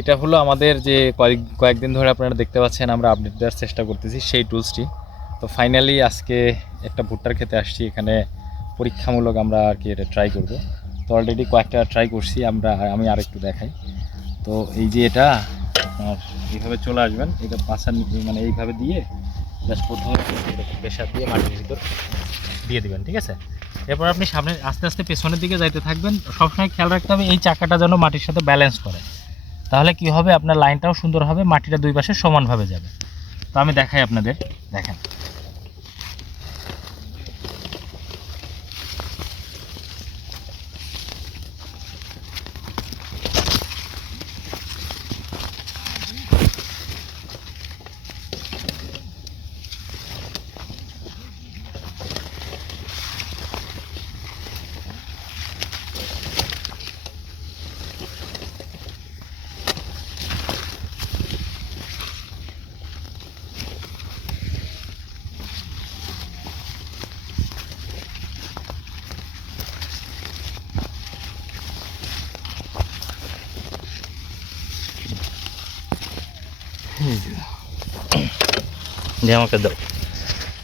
এটা হলো আমাদের যে কয়েকদিন ধরে আপনারা দেখতে পাচ্ছেন আমরা আপডেট দেওয়ার চেষ্টা করতেছি সেই টুলসটি। তো ফাইনালি আজকে একটা ভুট্টার খেতে আসছি, এখানে পরীক্ষামূলক আমরা আর কি এটা ট্রাই করব। তো অলরেডি কয়েকটা ট্রাই করছি আমি আরেকটু দেখাই। তো এই যে এটা আপনার এইভাবে চলে আসবেন, এটা পাশার মানে এইভাবে দিয়ে জাস্ট প্রথমে প্রেশার দিয়ে মাটির ভিতর দিয়ে দিবেন, ঠিক আছে। এরপর আপনি সামনে আস্তে আস্তে পেছনের দিকে যাইতে থাকবেন। সবসময় খেয়াল রাখতে হবে এই চাকাটা যেন মাটির সাথে ব্যালেন্স করে, তাহলে কি হবে আপনার লাইনটাও সুন্দর হবে, মাটিটা দুই পাশে সমানভাবে যাবে। তো আমি দেখাই আপনাদের, দেখেন। যে আমাকে দাও।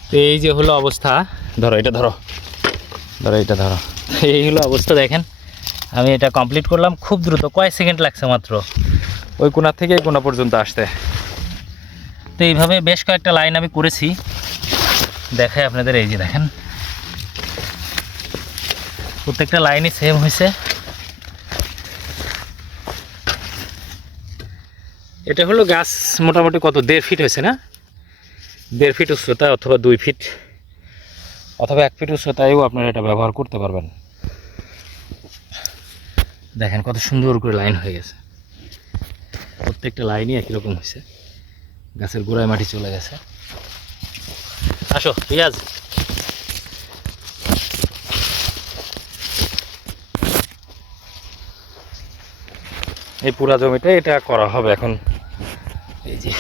তো এই যে হলো অবস্থা, ধরো এটা ধরো, এটা ধরো। এই হলো অবস্থা, দেখেন আমি এটা কমপ্লিট করলাম খুব দ্রুত, কয়েক সেকেন্ড লাগছে মাত্র ওই কোণা থেকে এই কোণা পর্যন্ত আসতে। তো এইভাবে বেশ কয়েকটা লাইন আমি করেছি, দেখাই আপনাদের। এই যে দেখেন প্রত্যেকটা লাইনই সেম হয়েছে। এটা হলো গাছ মোটামুটি কত 1.5 ফিট হয়েছে না, 1.5 ফিট উচ্চতা অথবা 2 ফিট অথবা 1 ফিট উচ্চতায়ও আপনারা এটা ব্যবহার করতে পারবেন। দেখেন কত সুন্দর করে লাইন হয়ে গেছে, প্রত্যেকটা লাইনই একই রকম হয়েছে, গাছের গোড়ায় মাটি চলে গেছে। আসো রিয়াজ। এই পুরা জমিটা এটা করা হবে এখন। এই যে